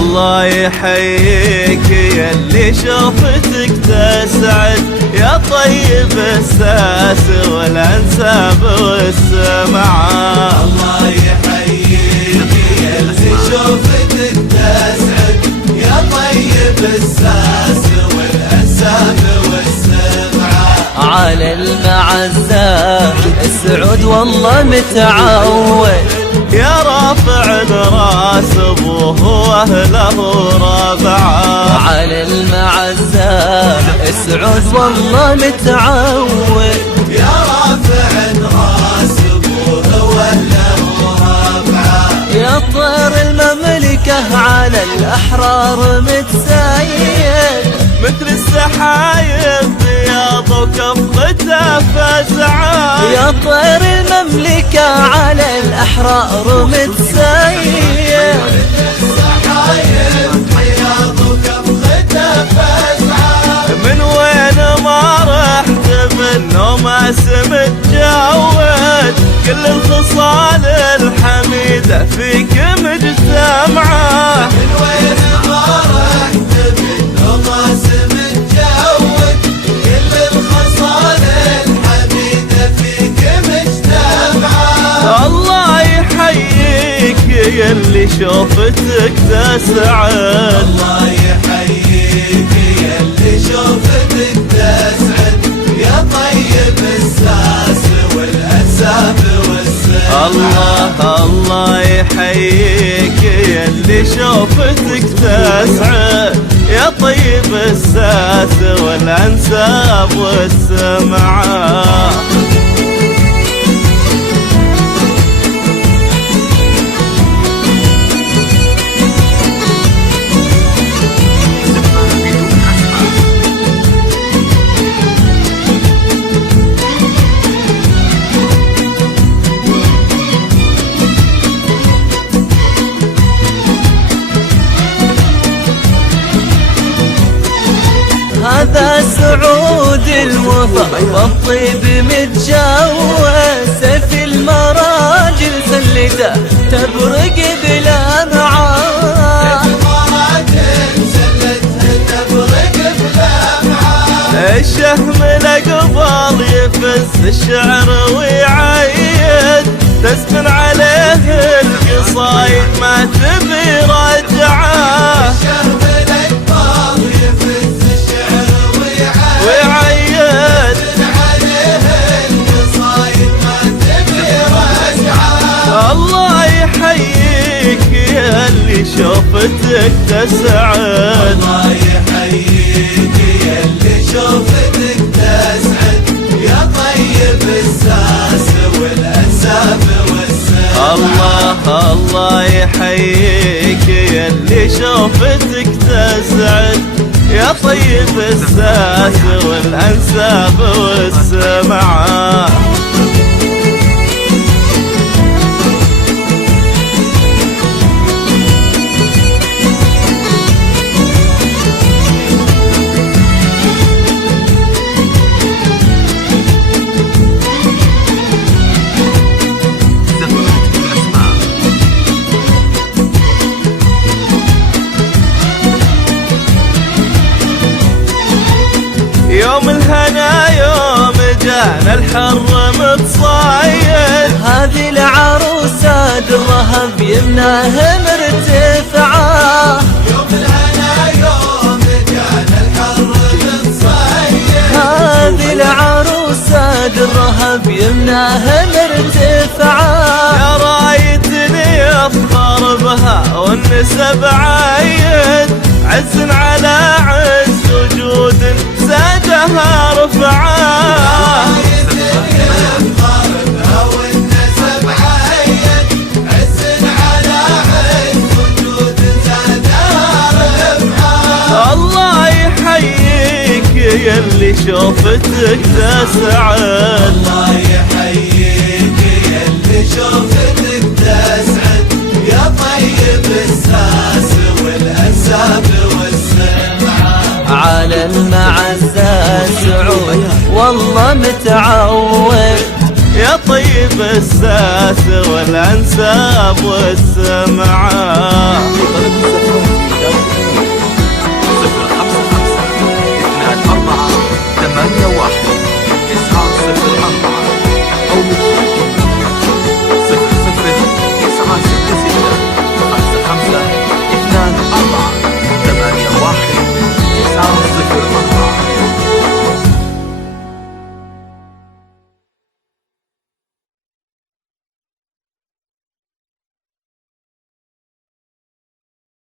الله يحييك يلي شوفتك تسعد يا طيب الساس والانساب والسمعة. الله يحييك يلي شوفتك تسعد يا طيب الساس والانساب والسمعة. على المعزة السعود والله متعود يا رافع الراس ابوه واهله ربعه. على المعزة السعود والله متعود يا رافع الراس ابوه واهله ربعه. يا طير المملكة على الأحرار متسيد مثل السحايب بياض وكفته فزعه. يا طير المملكة على الأحرار متسيد السحايب بياض وكفته فزعه. من وين ما رحت بالنوم اسم تجود كل الخصال الحميدة فيك مجتمعة. من وين ما رحت بالنوم اسم تجود كل الخصال الحميدة فيك مجتمعة. الله يحييك يلي شوفتك تسعد. الله يحييك يلي شوفتك تسعد يا طيب الساس والانساب والسمعة. الله يحييك يلي شوفتك تسعد يا طيب الساس والانساب والسمعة. هذا سعود الوفا والطيب متجوز سيف المراجل سلته تبرق بلمعة. المراجل سلتها تبرق بلمعة. الشهم الأقبال يفز الشعر ويعيد تسكن عليه القصايد ما تبي رجعه. الشهم الأقبال يفز الشعر ويعيد عليه القصايد ما تبي رجعه. الله يحييك يلي شوفتك تسعد. الله يحييك يلي شوفتك تسعد يا طيب الساس والانساب والسمعة. الله يحييك يلي شوفتك تسعد يا طيب الساس والانساب والسمعة. يوم الهنا يوم جانا الحر متصايد. هذه العروسة درها بيمناها مرتفعة. يوم الهنا يوم جانا الحر متصايد. هذه العروسة درها بيمناها مرتفعة. يا رايتني افخر بها والنسب عايد عز على عز وجود زادها رفعه. الله يحييك يلي شوفتك تسعد. الله يحييك يلي شوفتك تسعد يا طيب الساس والانساب والسمعة. على المعزة سعود والله متعود يا طيب الساس والأنساب والسمعات. 055 24 81